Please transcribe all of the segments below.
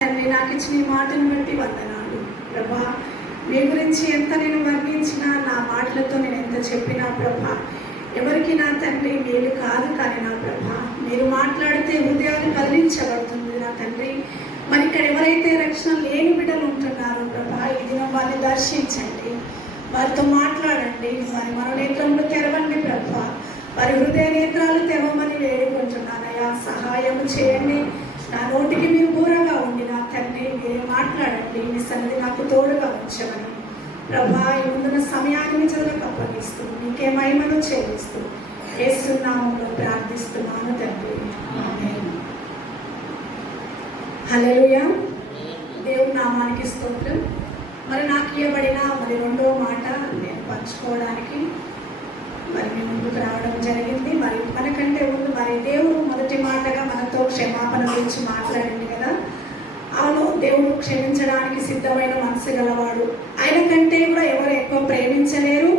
తండ్రి, నాకు ఇచ్చిన ఈ మాటను బట్టి వందనాలు ప్రభా. మీ గురించి ఎంత నేను వర్ణించినా, నా మాటలతో నేను ఎంత చెప్పినా ప్రభా, ఎవరికి నా తండ్రి మేలు కాదు. కానీ నా ప్రభా, మీరు మాట్లాడితే హృదయాలు కదిలించబడుతుంది నా తండ్రి. మరి ఇక్కడ ఎవరైతే రక్షణ లేని బిడ్డలు ఉంటున్నారో ప్రభా, ఈ దినం వారిని దర్శించండి, వారితో మాట్లాడండి, వారి మనోనేత్రములు తెరవండి ప్రభా, వారి హృదయ నేత్రాలు తెరవమని వేడుకుంటున్నానయ్యా. సహాయం చేయండి, నా నోటికి మీరు దూరంగా ఉండి నా తండ్రి మీరే మాట్లాడండి, మీ సన్నిధి నాకు తోడుగా ఉంచమని ప్రభా, ఈ ముందున్న సమయాన్ని మీ చేతులకు అప్పగిస్తూ మీకే మహిమను చెల్లిస్తూ యేసు నామములో ప్రార్థిస్తున్నాను తండ్రి, ఆమేన్. హల్లెలూయా. దేవుని నామానికి స్తోత్రం. మరి నాకు ఇవ్వబడిన రెండవ మాట నేను పంచుకోవడానికి మీ ముందుకు రావడం జరిగింది. మరి మనకంటే ముందు దేవుడు మొదటి మాటగా మనతో క్షమాపణ గురించి మాట్లాడింది కదా. అవును, దేవుడు క్షమించడానికి సిద్ధమైన మనసు గలవాడు. ఆయన కంటే కూడా ఎవరు ఎక్కువ ప్రేమించలేరు,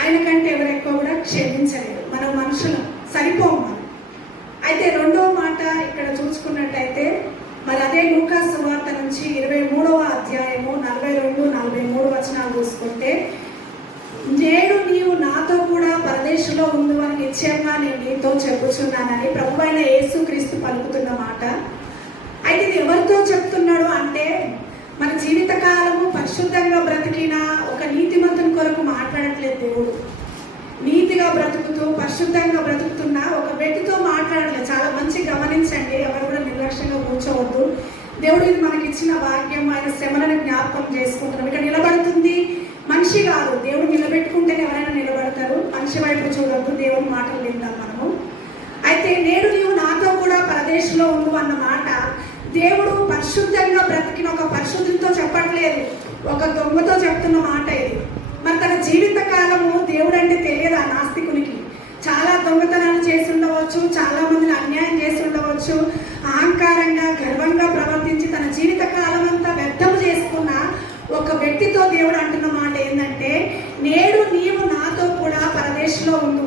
ఆయన కంటే ఎవరు ఎక్కువ కూడా క్షమించలేరు. మనం మనుషులు సరిపోము. అయితే రెండవ మాట ఇక్కడ చూసుకున్నట్టయితే మరి అదే లూకాసు సువార్త నుంచి 23వ అధ్యాయము 42-43 వచనాలు చూసుకుంటే, నేడు నీవు నాతో కూడా పరదేశంలో ఉండు అని నిశ్చయంగా నేను నీతో చెప్పుచున్నానని ప్రభువైన యేసుక్రీస్తు పలుకుతున్న మాట. అయితే ఇది ఎవరితో చెప్తున్నాడు అంటే, మన జీవితకాలము పరిశుద్ధంగా బ్రతికిన ఒక నీతిమంతుని కొరకు మాట్లాడట్లేదు దేవుడు. నీతిగా బ్రతుకుతూ పరిశుద్ధంగా బ్రతుకుతున్న ఒక వ్యక్తితో మాట్లాడలేదు. చాలా మంచి గమనించండి, ఎవరు కూడా నిర్లక్ష్యంగా కూర్చోవద్దు. దేవుడు ఇది మనకి ఇచ్చిన భాగ్యం, ఆయన శ్రమలను జ్ఞాపకం చేసుకుంటున్నాం. ఇక్కడ నిలబడుతుంది మనిషి కాదు, దేవుడు నిలబెట్టుకుంటేనే ఎవరైనా నిలబడతారు. మనిషి వైపు చూడొద్దు, దేవుని మాటలు విందాం మనము. అయితే నేడు నీవు నాతో కూడా పరదేశంలో ఉండు అన్న మాట దేవుడు పరిశుద్ధంగా బ్రతికిన ఒక పరిశుద్ధితో చెప్పట్లేదు, ఒక దొంగతో చెప్తున్న మాట ఇది. మరి తన జీవిత కాలము దేవుడు అంటే తెలియదు ఆ నాస్తికునికి. చాలా దొంగతనాలు చేసి ఉండవచ్చు, చాలా మందిని అన్యాయం చేసి ఉండవచ్చు, అహంకారంగా గర్వంగా ప్రవర్తించి తన జీవిత కాలం అంతా వ్యర్థం చేసుకున్న ఒక వ్యక్తితో దేవుడు అంటున్న మాట ఏంటంటే, నేడు నీవు నాతో కూడా పరదేశంలో ఉండు.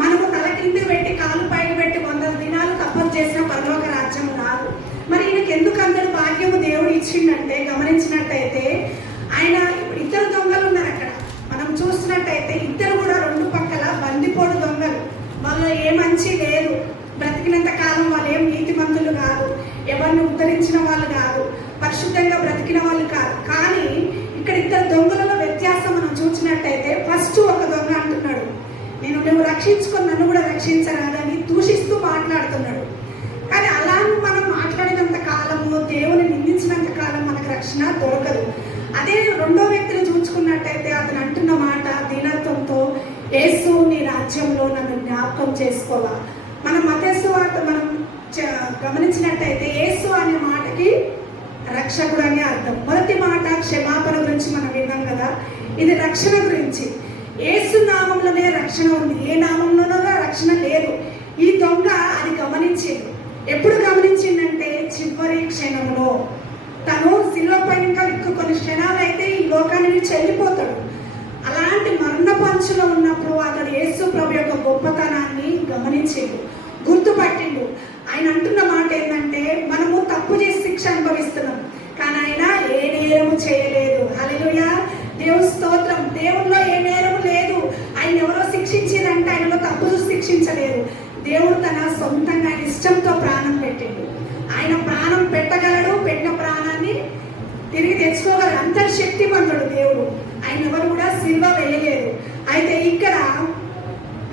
మనము తల కింద పెట్టి కాలు పైకి పెట్టి 100 దినాలు తపస్సు చేసిన పరలోక రాజ్యం రాదు. మరి ఈయనకి ఎందుకు అందరి భాగ్యము దేవుడు ఇచ్చిండంటే, గమనించినట్టయితే ఆయన ఇద్దరు దొంగలు ఉన్నారు అక్కడ. మనం చూస్తున్నట్టయితే ఇద్దరు కూడా 2 పక్కల బందిపోటు దొంగలు. వాళ్ళు ఏ మంచి లేదు, బ్రతికినంత కాలం వాళ్ళు ఏం నీతిమంతులు కాదు, ఎవరిని ఉద్ధరించిన వాళ్ళు కాదు, పరిశుద్ధంగా బ్రతికిన వాళ్ళు కాదు. కానీ ఇక్కడ ఇద్దరు దొంగలలో వ్యత్యాసం మనం చూసినట్టయితే, ఫస్ట్ ఒక దొంగ అంటున్నాడు, నువ్వు రక్షించుకొని నన్ను కూడా రక్షించరాదని దూషిస్తూ మాట్లాడుతున్నాడు. కానీ అలా మనం మాట్లాడినంత కాలము, దేవుని నిందించినంత కాలం మనకు రక్షణ దొరకదు. అదే రెండో వ్యక్తిని చూసుకున్నట్టయితే అతను అంటున్న మాట దీనత్వంతో, యేసు నీ రాజ్యంలో నన్ను జ్ఞాపకం చేసుకోవా. మనం మత్తయి సువార్త మనం గమనించినట్టయితే యేసు అనే మాటకి రక్షకుడు అనే అర్థం. మొదటి మాట క్షమాపణ గురించి మనం విన్నాం కదా, ఇది రక్షణ గురించి. యేసు నామంలోనే రక్షణ ఉంది, ఏ నామంలోనూ రక్షణ లేదు. ఈ దొంగ అది గమనించింది. ఎప్పుడు గమనించిందంటే చివరి క్షణంలో. తను శిలువ పైన ఇంకా కొన్ని క్షణాలు అయితే ఈ లోకాన్ని విడిచి వెళ్ళిపోతాడు. అలాంటి మరణ పంచులో ఉన్నప్పుడు అతడు యేసు ప్రభు యొక్క గొప్పతనాన్ని గమనించిండు, గుర్తుపట్టిండు. ఆయన అంటున్న మాట ఏంటంటే, మనము తప్పు చేసి శిక్ష అనుభవిస్తున్నాం, కానీ ఆయన ఏ నేరము చేయలేదు. హల్లెలూయా, దేవుని స్తోత్రం. దేవుల్లో ఏ నేరము లేదు. ఆయన ఎవరో శిక్షించిందంటే ఆయనలో తప్పు చూసి శిక్షించలేదు. దేవుడు తన సొంతంగా ఆయన ఇష్టంతో ప్రాణం పెట్టిండు. ఆయన ప్రాణం పెట్టగలడు, పెట్టిన ప్రాణాన్ని తిరిగి తెచ్చుకోగలడు. అంతర్శక్తిమంతుడు దేవుడు. ఆయన ఎవరు కూడా సిల్వ వేయలేదు. అయితే ఇక్కడ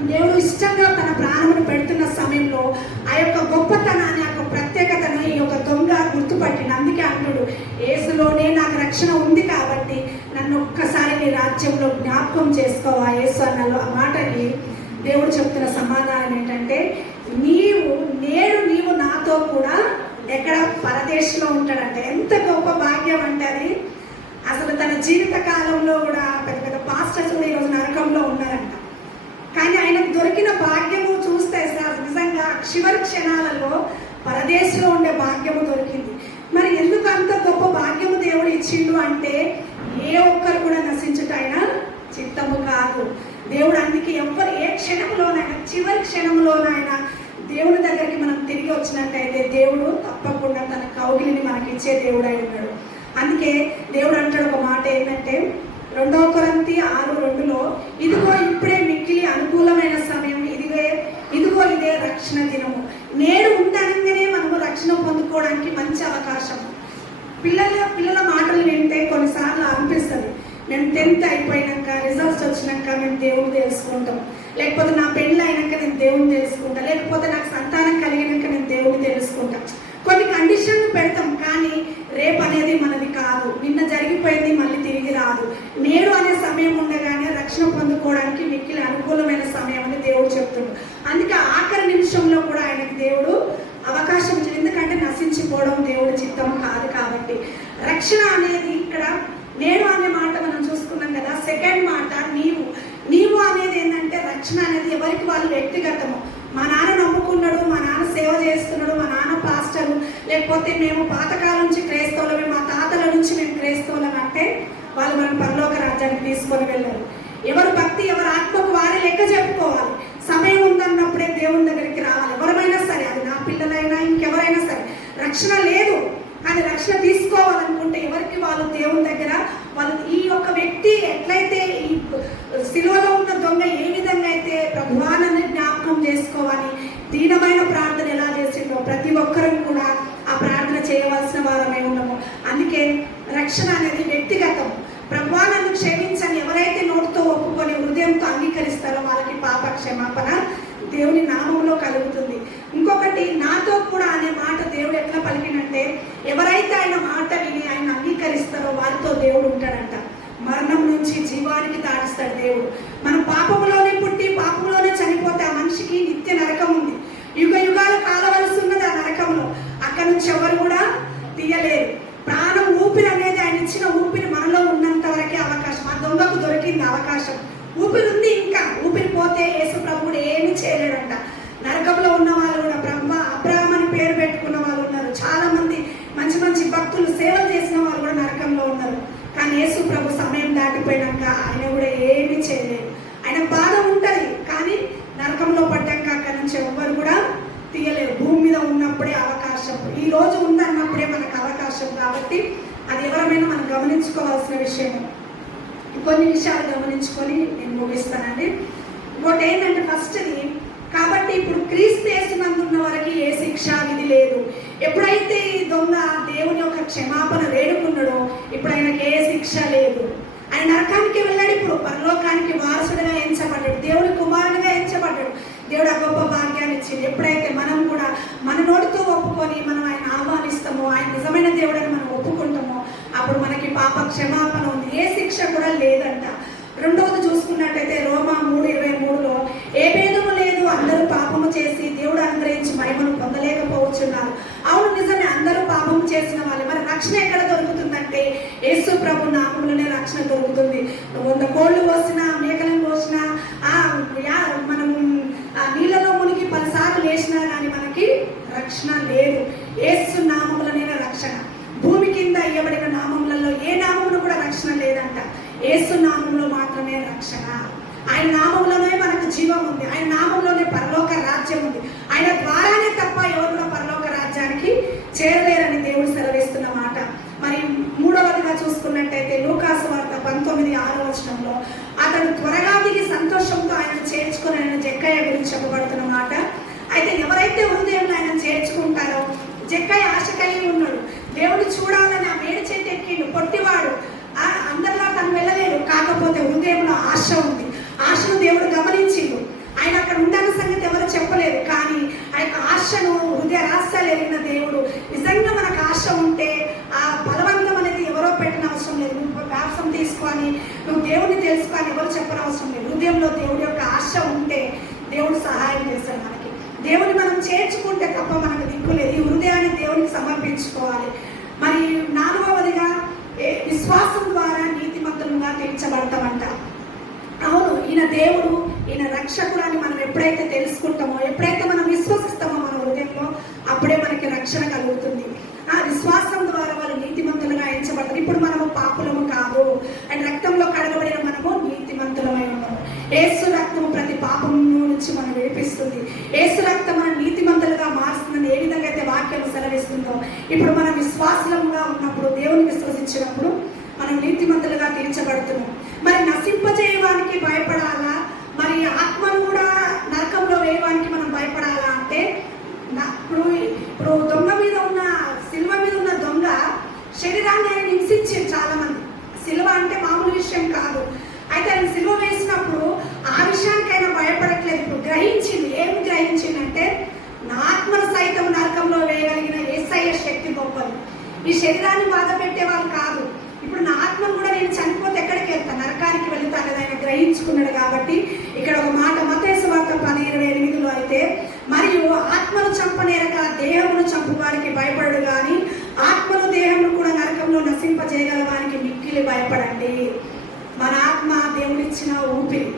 దేవుడు ఇష్టంగా తన ప్రాణమును పెడుతున్న సమయంలో ఆ యొక్క గొప్పతనాన్ని, ఆ యొక్క ప్రత్యేకతను ఈ యొక్క దొంగ గుర్తుపట్టింది. అందుకే అంటుడు, యేసులోనే నాకు రక్షణ ఉంది కాబట్టి నన్ను ఒక్కసారి నీ రాజ్యంలో జ్ఞాపకం చేసుకోవా యేసు అన్న ఆ మాటకి దేవుడు చెప్తున్న సమాధానం ఏంటంటే, నీవు నాతో కూడా ఎక్కడ పరదేశంలో ఉంటాడంటే. ఎంత గొప్ప భాగ్యం అంటే అది. అసలు తన జీవిత కాలంలో కూడా పెద్ద పెద్ద పాస్టర్స్ కూడా ఈరోజు నరకంలో ఉన్నారంట. కానీ ఆయనకు దొరికిన భాగ్యము చూస్తే నిజంగా చివరి క్షణాలలో పరదేశంలో ఉండే భాగ్యము దొరికింది. మరి ఎందుకు అంత గొప్ప భాగ్యము దేవుడు ఇచ్చిండు అంటే, ఏ ఒక్కరు కూడా నశించుట ఆయన చిత్తము కాదు. దేవుడు అందుకే ఎవరు ఏ క్షణంలోనైనా, చివరి క్షణంలోనైనా దేవుని దగ్గరికి మనం తిరిగి వచ్చినట్టయితే దేవుడు తప్పకుండా తన కౌగిలిని మనకి ఇచ్చే దేవుడై ఉన్నాడు. అందుకే దేవుడు అంటాడు ఒక మాట ఏంటంటే 2 కొరింథీ 6:2 ఇదిగో ఇప్పుడే మిక్కిలి అనుకూలమైన సమయం, ఇదిగో ఇదే రక్షణ దినము. నేడు ఉండగానే మనము రక్షణ పొందుకోవడానికి మంచి అవకాశం. పిల్లల మాటలు వింటే కొన్నిసార్లు అనిపిస్తుంది, మేము 10th అయిపోయినాక రిజల్ట్స్ వచ్చినాక మేము దేవుని తెలుసుకుంటాం, లేకపోతే నా పెళ్ళి అయినాక నేను దేవుని తెలుసుకుంటా, లేకపోతే నాకు సంతానం కలిగినాక నేను దేవుని తెలుసుకుంటా. కొన్ని కండిషన్లు పెడతాం, కానీ రేపు అనేది మనది కాదు. నిన్న జరిగిపోయింది మళ్ళీ తిరిగి రాదు. నేడు అనే సమయం ఉండగానే రక్షణ పొందుకోవడానికి మిక్కిలి అనుకూలమైన సమయం అని దేవుడు చెప్తున్నాడు. అందుకే ఆఖరి నిమిషంలో కూడా ఆయనకి దేవుడు అవకాశం ఇచ్చింది. ఎందుకంటే నశించిపోవడం దేవుడి చిత్తం కాదు కాబట్టి. రక్షణ అనేది ఇక్కడ నేడు అనే మాట మనం చూసుకున్నాం కదా. సెకండ్ మాట నీవు అనేది ఏంటంటే రక్షణ అనేది ఎవరికి వాళ్ళు వ్యక్తిగతము. మా నాన్న నమ్ముకున్నాడు, మా నాన్న సేవ చేస్తున్నాడు, మా నాన్న పాస్టరు, లేకపోతే మేము పాతకాలం నుంచి క్రైస్తవులమే, మా తాతల నుంచి మేము క్రైస్తవులం అంటే వాళ్ళు మనం పరలోక రాజ్యానికి తీసుకొని వెళ్ళారు. ఎవరు భక్తి ఎవరు ఆత్మకు వారే లెక్క చెప్పుకోవాలి. సమయం ఉందన్నప్పుడే దేవుని దగ్గరికి రావాలి. ఎవరైనా సరే, అది నా పిల్లలైనా ఇంకెవరైనా సరే. రక్షణ లేదు కానీ రక్షణ తీసుకోవాలనుకుంటే ఎవరికి వాళ్ళు దేవుని దగ్గర వాళ్ళు ఈ యొక్క వ్యక్తి ఎట్లయితే ఈ సిలువలో ఉన్న దొంగ ఏ విధంగా అయితే ప్రభువాన్ని జ్ఞాపకం చేసుకోవాలి, దీనమైన ప్రార్థన ఎలా చేసిందో ప్రతి ఒక్కరూ కూడా ఆ ప్రార్థన చేయవలసిన వారమే ఉన్నాము. అందుకే రక్షణ అనేది వ్యక్తిగతం. ప్రభువాన్ని క్షమించని ఎవరైతే నోటితో ఒప్పుకొని హృదయంతో అంగీకరిస్తారో వాళ్ళకి పాప క్షమాపణ దేవుని నామంలో కలుగుతుంది. ఇంకొకటి నాతో కూడా అనే మాట దేవుడు ఎట్లా పలికినంటే ఎవరైతే ఆయన మాట విని ఆయన అంగీకరిస్తారో వారితో దేవుడు ఉంటాడంట. మరణం నుంచి జీవానికి దాటిస్తాడు దేవుడు. మనం పాపంలోనే పుట్టి పాపంలోనే చనిపోతే ఆ మనిషికి నిత్య నరకం ఉంది. యుగ యుగాలు కాలవలసి ఉన్నది ఆ నరకంలో. అక్కడి నుంచి ఎవరు కూడా తీయలేరు. ప్రాణం ఊపిరి అనేది ఆయన ఇచ్చిన ఊపిరి మనలో ఉన్నంత వరకే అవకాశం. ఆ దొంగకు దొరికింది అవకాశం. ఊపిరి ఉంది, ఇంకా ఊపిరి పోతే యేసు ప్రభువుడు ఏమీ చేయలేడంట. నరకంలో ఉన్న వాళ్ళు కూడా అబ్రహాం అని పేరు పెట్టుకున్న వాళ్ళు ఉన్నారు. చాలా మంది మంచి మంచి భక్తులు సేవలు చేసిన వాళ్ళు కూడా నరకంలో ఉన్నారు. కానీ యేసు ప్రభు సమయం దాటిపోయినాక ఆయన కూడా ఏమీ చేయలేదు. ఆయన బాధ ఉంటుంది, కానీ నరకంలో పడ్డాక అక్కడి నుంచి ఎవ్వరు కూడా తీయలేరు. భూమి మీద ఉన్నప్పుడే అవకాశం, ఈ రోజు ఉందన్నప్పుడే మనకు అవకాశం. కాబట్టి అది ఎవరైనా మనం గమనించుకోవాల్సిన విషయం. కొన్ని విషయాలు గమనించుకొని నేను ముగిస్తానండి. ఇంకోటి ఏంటంటే ఫస్ట్ది, కాబట్టి ఇప్పుడు క్రీస్తు యేసునందు ఉన్న వారికి ఏ శిక్ష విధి లేదు. ఎప్పుడైతే ఈ దొంగ దేవుని యొక్క క్షమాపణ వేడుకున్నాడో ఇప్పుడు ఆయనకి ఏ శిక్ష లేదు. ఆయన నరకానికి వెళ్ళాడు, ఇప్పుడు పరలోకానికి వారసుడిగా ఎంచబడ్డాడు, దేవుడి కుమారుడిగా ఎంచబడ్డాడు. దేవుడు ఆ గొప్ప భాగ్యాన్ని ఇచ్చింది. ఎప్పుడైతే మనం కూడా మన నోటితో ఒప్పుకొని మనం ఆయన ఆహ్వానిస్తామో, ఆయన నిజమైన దేవుడని మనం ఒప్పుకుంటామో అప్పుడు మనకి పాప క్షమాపణ ఉంది. ఏ శిక్ష కూడా లేదంట. రెండవది చూసుకున్నట్టయితే రోమా 3:23 ఏ భేదము లేదు, అందరూ పాపము చేసి దేవుడు అనుగ్రహించి మహిమను పొందలేకపోవచ్చున్నారు. అవును, నిజమే, అందరూ పాపము చేసిన వాళ్ళే. మరి రక్షణ ఎక్కడ దొరుకుతుందంటే యేసు ప్రభు నామములోనే రక్షణ దొరుకుతుంది. 100 కోళ్ళు కోసినా, మేకలను కోసినా, మనం నీళ్ళలో మునిగి 10 సార్లు లేచినా కానీ మనకి రక్షణ లేదు. యేసు నామములోనే రక్షణ. భూమి కింద ఇవ్వబడిన నామములలో ఏ నామములు కూడా రక్షణ లేదంట. యేసు నామంలో మాత్రమే రక్షణ. ఆయన నామంలోనే మనకు జీవం ఉంది. ఆయన నామంలోనే పరలోక రాజ్యం ఉంది. ఆయన ద్వారానే తప్ప ఎవరు కూడా పరలోక రాజ్యానికి చేరలేరని దేవుడు సెలవిస్తున్న మాట. మరి మూడవదిగా చూసుకున్నట్టయితే లూకాసు వార్త 19:6 అతడు త్వరగా దిగి సంతోషంతో ఆయన చేర్చుకుని ఆయన జక్కయ్య గురించి చెప్పబడుతున్న మాట. అయితే ఎవరైతే హృదయంలో ఆయన చేర్చుకుంటారో, జక్కయ్య ఆశ కలిగి ఉన్నాడు, దేవుడు చూడాలని ఆ మేడి చెట్టు ఎక్కిండు, పొట్టివాడు, అందరిలా తను వెళ్ళలేడు. కాకపోతే హృదయంలో ఆశ ఉంది. ఆశను దేవుడు గమనించిండు. ఆయన అక్కడ ఉండాలని సంగతి ఎవరు చెప్పలేదు. కానీ ఆ యొక్క ఆశను, హృదయ రహస్యాలు ఎరిగిన దేవుడు, నిజంగా మనకు ఆశ ఉంటే ఆ బలవంతం అనేది ఎవరో పెట్టిన అవసరం లేదు. నువ్వు వ్యాసం తీసుకొని నువ్వు దేవుడిని తెలుసుకొని ఎవరు చెప్పని అవసరం లేదు. హృదయంలో దేవుడి యొక్క ఆశ ఉంటే దేవుడు సహాయం చేస్తాడు మనకి. దేవుని మనం చేర్చుకుంటే తప్ప మనకు దిక్కులేదు. ఈ హృదయాన్ని దేవునికి సమర్పించుకోవాలి. మరి 4వదిగా విశ్వాసం ద్వారా నీతిమంతులుగా తీర్చబడతామంట. అవును, ఈయన దేవుడు, ఈయన రక్షకుడు అని మనం ఎప్పుడైతే తెలుసుకుంటామో, ఎప్పుడైతే మనం విశ్వసిస్తామో మన హృదయంలో, అప్పుడే మనకి రక్షణ కలుగుతుంది. ఆ విశ్వాసం ద్వారా వాళ్ళు నీతిమంతులుగా ఎంచబడతారు. ఇప్పుడు మనము పాపులము కాదు, అండ్ రక్తంలో కడగబడిన మనము నీతిమంతులమై ఉన్నాము. యేసు రక్తము ప్రతి పాపము నుంచి మనం విడిపిస్తుంది. యేసు రక్తం మన నీతిమంతులు దేవుని విశ్వసించినప్పుడు మనం నీతిమంతులుగా తీర్చబడుతున్నాం. మరి నశింపజేయడానికి భయపడాలా, మరి ఆత్మను కూడా నరకంలో వేయడానికి మనం భయపడాలా అంటే, ఇప్పుడు దొంగ మీద ఉన్న సిలువ మీద ఉన్న దొంగ శరీరాన్ని ఆయన హింసించారు చాలా మంది. సిలువ అంటే మామూలు విషయం కాదు. అయితే ఆయన సిలువ వేసినప్పుడు ఆ విషయానికి ఆయన భయపడట్లేదు. ఇప్పుడు గ్రహించింది. ఏమి గ్రహించిందంటే, నా ఆత్మను సైతం నరకంలో వేయగలిగిన యేసయ్య శక్తి గొప్పది. ఈ శరీరాన్ని బాధ పెట్టేవాళ్ళు కాదు. ఇప్పుడు నా ఆత్మను కూడా నేను చనిపోతే ఎక్కడికి వెళ్తాను? నరకానికి వెళ్తాను అని ఆయన గ్రహించుకున్నాడు. కాబట్టి ఇక్కడ ఒక మాట మత్తయి సువార్త 10:28 అయితే, మరియు ఆత్మను చంపనేరక దేహమును చంపువారికి భయపడు కానీ ఆత్మను దేహమును కూడా నరకంలో నశింపజేయగల వారికి మిక్కిలి భయపడండి. మన ఆత్మ దేవుడిచ్చిన ఊపిరి.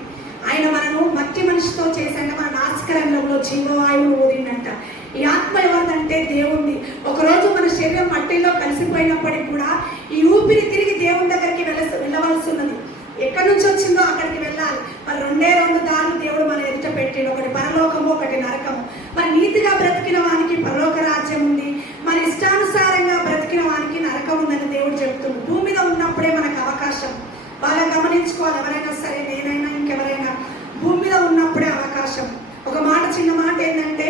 ఆయన మనను మట్టి మనిషితో చేశాక మన నాసికరంగంలో జీవవాయువును ఊదిందంట. ఈ ఆత్మ ఎవరిదంటే దేవుణ్ణి. ఒకరోజు మన శరీరం మట్టిలో కలిసిపోయినప్పటికీ కూడా ఈ ఊపిరి తిరిగి దేవుని దగ్గరికి వెళ్ళవలసి ఉన్నది. ఎక్కడి నుంచి వచ్చిందో అక్కడికి వెళ్ళాలి. మరి 2 దారులు దేవుడు మన ఎదుట పెట్టిండు. ఒకటి పరలోకము, ఒకటి నరకము. మరి నీతిగా బ్రతికిన వానికి పరలోక రాజ్యం ఉంది, మరి ఇష్టానుసారంగా బ్రతికిన వానికి నరకం ఉందని దేవుడు చెప్తుంది. భూమి మీద ఉన్నప్పుడే మనకు అవకాశం. బాగా గమనించుకోవాలి. ఎవరైనా సరే, నేనైనా ఇంకెవరైనా, భూమి మీద ఉన్నప్పుడే అవకాశం. ఒక మాట, చిన్న మాట ఏంటంటే,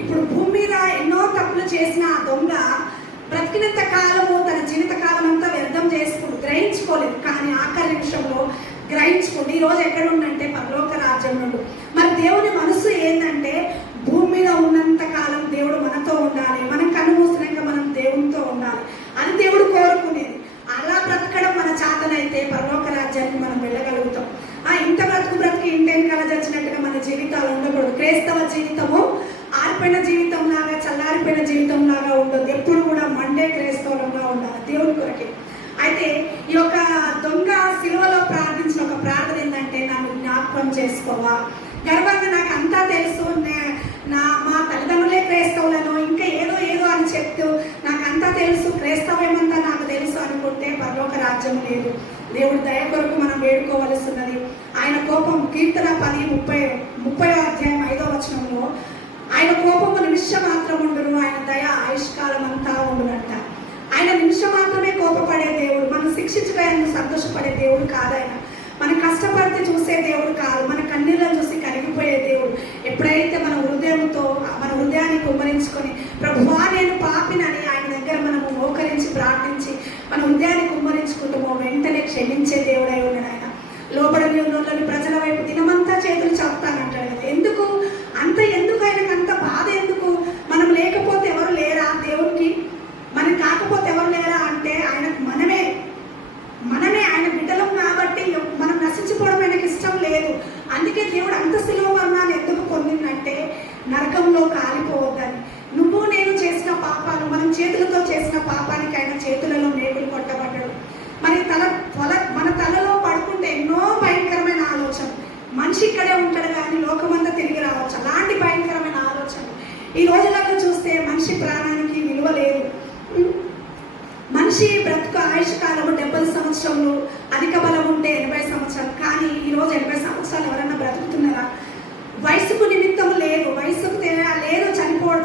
ఇప్పుడు భూమి మీద ఎన్నో తప్పులు చేసిన ఆ దొంగ బ్రతికినంత కాలము తన జీవిత కాలం అంతా వ్యర్థం చేసుకుంటూ గ్రహించుకోలేదు. కానీ ఆఖరి నిమిషంలో గ్రహించుకుంటూ ఈ రోజు ఎక్కడ ఉందంటే పరలోక రాజ్యం నుండి. మరి దేవుని మనసు ఏంటంటే, భూమి మీద ఉన్నంత కాలం దేవుడు మనతో ఉండాలి, మనం కన్ను మూసినాక మనం దేవునితో ఉండాలి అని దేవుడు కోరుకునేది. అలా బ్రతకడం మన చేతనైతే పరలోక రాజ్యానికి మనం వెళ్ళగలుగుతాం. ఇంత బ్రతికి ఇంటెనకాల చచ్చినట్టుగా మన జీవితాలు ఉండకూడదు. క్రైస్తవ జీవితము ఆరిపోయిన జీవితం లాగా, చల్లారిపోయిన జీవితం లాగా ఉండదు. ఎప్పుడు కూడా మండే క్రైస్తవంగా ఉండాలి దేవుని కొరకే. అయితే ఈ యొక్క దొంగ సిలువలో ప్రార్థించిన ఒక ప్రార్థన ఏంటంటే, నన్ను జ్ఞాపకం చేసుకోవా. గర్వంగా నాకు అంతా తెలుసు, మా తల్లిదండ్రులే క్రైస్తవులను, ఇంకా ఏదో అని చెప్తూ నాకు అంతా తెలుసు, క్రైస్తవేమంతా నాకు తెలుసు అనుకుంటే పరలోక రాజ్యం లేదు. దేవుడి దయ కొరకు మనం వేడుకోవలసి ఉన్నది. ఆయన కోపం, కీర్తన 10:30 ఆయన కోపము నిమిషం మాత్రం ఉండును, ఆయన దయ ఆయుష్కాలం అంతా ఉండునంట. ఆయన నిమిషం మాత్రమే కోపపడే దేవుడు. మనం శిక్షించడానికి సంతోషపడే దేవుడు కాదు ఆయన. మన కష్టపడితే చూసే దేవుడు కాదు. మన కన్నీళ్ళను చూసి కరిగిపోయే దేవుడు. ఎప్పుడైతే మన హృదయాన్ని కుమ్మరించుకొని, ప్రభువా నేను పాపినని ఆయన దగ్గర మనము మోకరించి ప్రార్థించి మన హృదయాన్ని కుమ్మరించుకుంటామో, వెంటనే క్షమించే దేవుడై ఉన్నాడు ఆయన. లోబడని ఉన్నోళ్ళని ప్రజల వైపు దినమంతా చేతులు చాపుతానంటాడు కదా. ఎందుకు ఆయనకు అంత బాధ ఎందుకు? మనం లేకపోతే ఎవరు లేరా దేవునికి? మనం కాకపోతే ఎవరు లేరా అంటే, ఆయనకు మనమే ఆయన బిడ్డలం కాబట్టి మనం నశించిపోవడం ఆయనకి ఇష్టం లేదు. అందుకే దేవుడు అంత సులువ మరణాన్ని ఎందుకు పొందిందంటే, నరకంలో కాలిపోవద్దని. నువ్వు నేను చేసిన పాపాలు, మనం చేతులతో చేసిన పాపానికి ఆయన చేతులలో మేకులు కొట్టబడ్డాడు. మరి మన తలలో పడుకుంటే ఎన్నో భయంకరమైన ఆలోచన. మనిషి ఇక్కడే ఉంటాడు కానీ లోకమంతా తిరిగి రావచ్చు. అలాంటి భయంకరమైన ఆలోచన ఈ రోజులలో చూస్తే మనిషి ప్రాణానికి విలువ లేదు. మనిషి బ్రతుకు ఆయుష్ కాలము 70 సంవత్సరాలు, అధిక బలం ఉంటే 80 సంవత్సరాలు. కానీ ఈరోజు 80 సంవత్సరాలు ఎవరన్నా బ్రతుకుతున్నారా? వయసుకు నిమిత్తం లేదు, వయసుకు తేడా లేదు,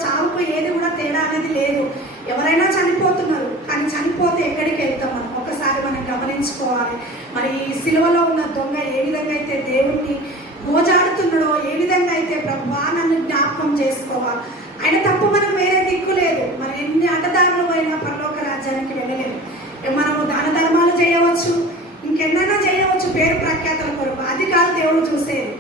చావుకు ఏది కూడా తేడా అనేది లేదు. ఎవరైనా చనిపోతున్నారు, కానీ చనిపోతే ఎక్కడికి వెళ్తాం మనం? ఒకసారి మనం గమనించుకోవాలి. మరి ఈ సిలువలో ఉన్న దొంగ ఏ విధంగా అయితే దేవుణ్ణి గోజాడుతున్నాడో, ఏ విధంగా అయితే ప్రభువా నన్ను జ్ఞాపకం చేసుకోవాలి, ఆయన తప్ప మనం వేరే దిక్కు లేదు. మరి ఎన్ని అడ్డదారులు అయినా పరలోక రాజ్యానికి వెళ్ళలేదు. మనము దాన ధర్మాలు చేయవచ్చు, ఇంకెన్నైనా చేయవచ్చు పేరు ప్రఖ్యాతల కొరకు. అది కాదు దేవుడు చూసేది.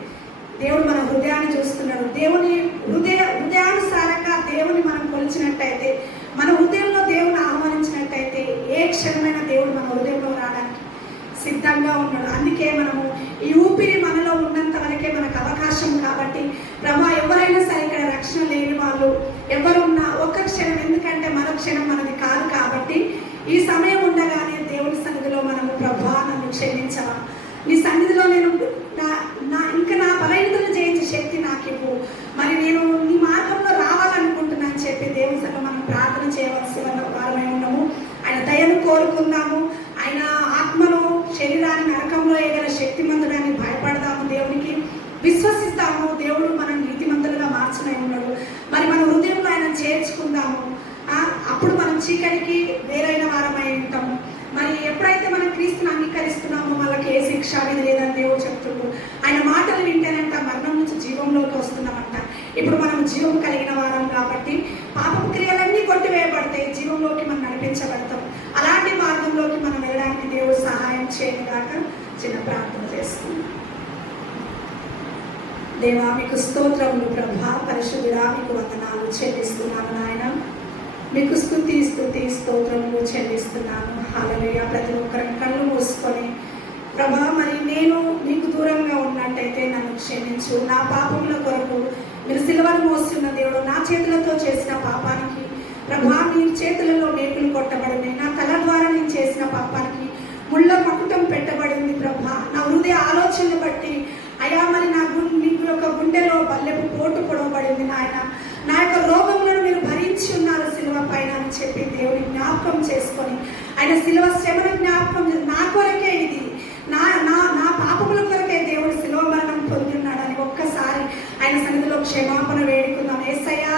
దేవుడు మన హృదయాన్ని చూస్తున్నాడు. దేవుని హృదయానుసారంగా దేవుని మనం కొలిచినట్టయితే, మన హృదయంలో దేవుని ఆహ్వానించినట్టయితే, ఏ క్షణమైన దేవుడు మన హృదయంలో రావడానికి సిద్ధంగా ఉన్నాడు. అందుకే మనము ఈ ఊపిరి మనలో ఉన్నంత వరకే మనకు అవకాశం. కాబట్టి ప్రభా, ఎవరైనా సరే ఇక్కడ రక్షణ లేని వాళ్ళు ఎవరున్నా ఒక్క క్షణం, ఎందుకంటే మరో క్షణం మనది కాదు. కాబట్టి ఈ సమయం ఉండగానే దేవుని సన్నిధిలో మనము, ప్రభా నన్ను క్షమించవా, నీ సన్నిధిలో నేను ఇంకా నా బలహీనతలు జయించే శక్తి నాకు ఇవ్వు, మరి నేను నీ మార్గంలో రావాలనుకుంటున్నా అని చెప్పి దేవుని సన్నిధిలో మనం ప్రార్థన చేయవలసిన వారమై ఉన్నాము. ఆయన దయను కోరుకుందాము. ఆయన ఆత్మను, శరీరాన్ని నరకంలో వేయగల శక్తిమంతుడాన్ని భయపడదాము, దేవునికి విశ్వసిస్తాము. దేవుడు మనం నీతిమంతులుగా మార్చనై ఉన్నాడు. మరి మన హృదయంలో ఆయన చేర్చుకుందాము. అప్పుడు మనం చీకటికి శిక్షా విధి లేదని దేవుడు చెప్తున్నాడు. ఆయన మాటలు వింటేనంట మరణం నుంచి జీవంలోకి వస్తున్నామంట. ఇప్పుడు మనం జీవం కలిగిన వారం కాబట్టి పాపపు క్రియలన్నీ కొట్టివేయబడతాయి, జీవంలోకి మనం నడిపించబడతాం. అలాంటి మార్గంలోకి మనం వెళ్ళడానికి దేవుడు సహాయం చేయను గాక. చిన్న ప్రార్థన చేస్తున్నాం. దేవా మీకు స్తోత్రములు ప్రభా, పరిశుద్ధుడా మీకు వందనాలు చెల్లిస్తున్నాను నాయన. మీకు స్తుతి స్తోత్రములు చెల్లిస్తున్నాను. హల్లెలూయా. ప్రతి ఒక్కరి కళ్ళు మూసుకొని ప్రభా, మరి నేను మీకు దూరంగా ఉన్నట్టయితే నన్ను క్షమించు. నా పాపముల కొరకు మీరు సిలువను మోస్తున్న దేవుడు, నా చేతులతో చేసిన పాపానికి ప్రభా మీ చేతులలో మేకులు కొట్టబడింది. నా తల ద్వారా నేను చేసిన పాపానికి ముళ్ళ మకుటం పెట్టబడింది ప్రభా. నా హృదయ ఆలోచనలు బట్టి అయా మరి నా యొక్క గుండెలో బల్లెపు పోటు పొడవబడింది నాయన. నా యొక్క రోగములను మీరు భరించి ఉన్నారు సిలువ పైన అని చెప్పి దేవుని జ్ఞాపకం చేసుకొని ఆయన సిలువ శ్రమను జ్ఞాపకం నా కొరకే, ఇది నా నా నా పాపముల కొరకే దేవుడు సిలువ మరణం పొంది ఉన్నాడని ఒక్కసారి ఆయన సన్నిధిలో క్షమాపణ వేడుకుందాం. యేసయ్యా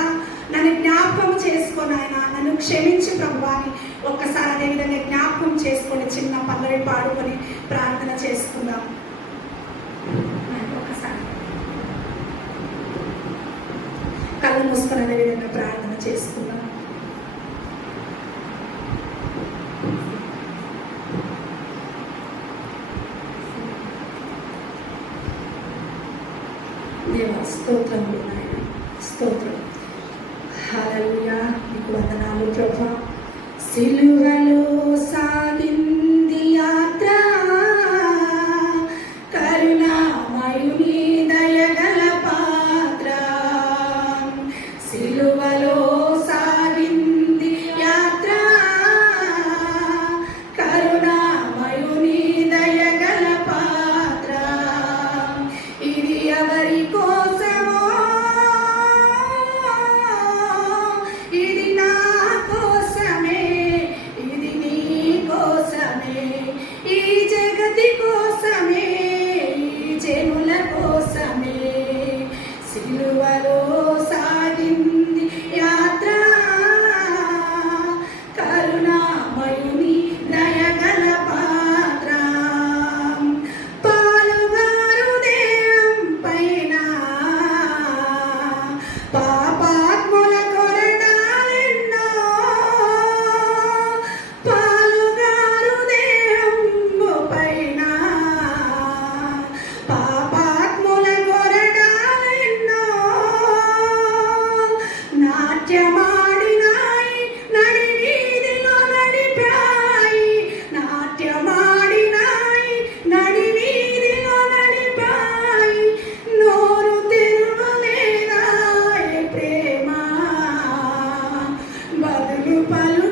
నన్ను జ్ఞాపకం చేసుకొని ఆయన నన్ను క్షమించి ప్రభు అని ఒక్కసారి అదేవిధంగా జ్ఞాపకం చేసుకొని చిన్న పల్లవి పాడుకొని ప్రార్థన చేసుకుందాం. ఒక్కసారి కళ్ళు మూసుకొని అదేవిధంగా ప్రార్థన చేసుకుందాం. దేవా స్తోత్రములు నాయన, స్తోత్రం. హల్లెలూయా. మీకు వందనాలు ప్రభా. సిలువలో సాగింది యాత్ర, కరుణామయుని దయగల పాత్ర. సిలువలో సాగింది యాత్ర, కరుణామయుని దయగల పాత్ర. ఇది ఎవరి కోసమో, ఇది నా కోసమే, ఇది నీ కోసమే, ఈ జగతి కోసమే, ఈ జనుల కోసమే. సిలువలో సాగింది యాత్ర, కరుణామయుని దయగల పాత్ర. పాలుగారు దేహం పైన పాపాత్ముల కొరడాలెన్నో, పాలుగారు దేహం పైన పాపాత్ముల కొరడాలెన్నో. నాట్యమాడినాయి నడివీధిలో నడిపాయి, నాట్యమాడినాయి నడివీధిలో నడిపాయి. నోరు తెరువలేదాయే ప్రేమ, బదులు పలు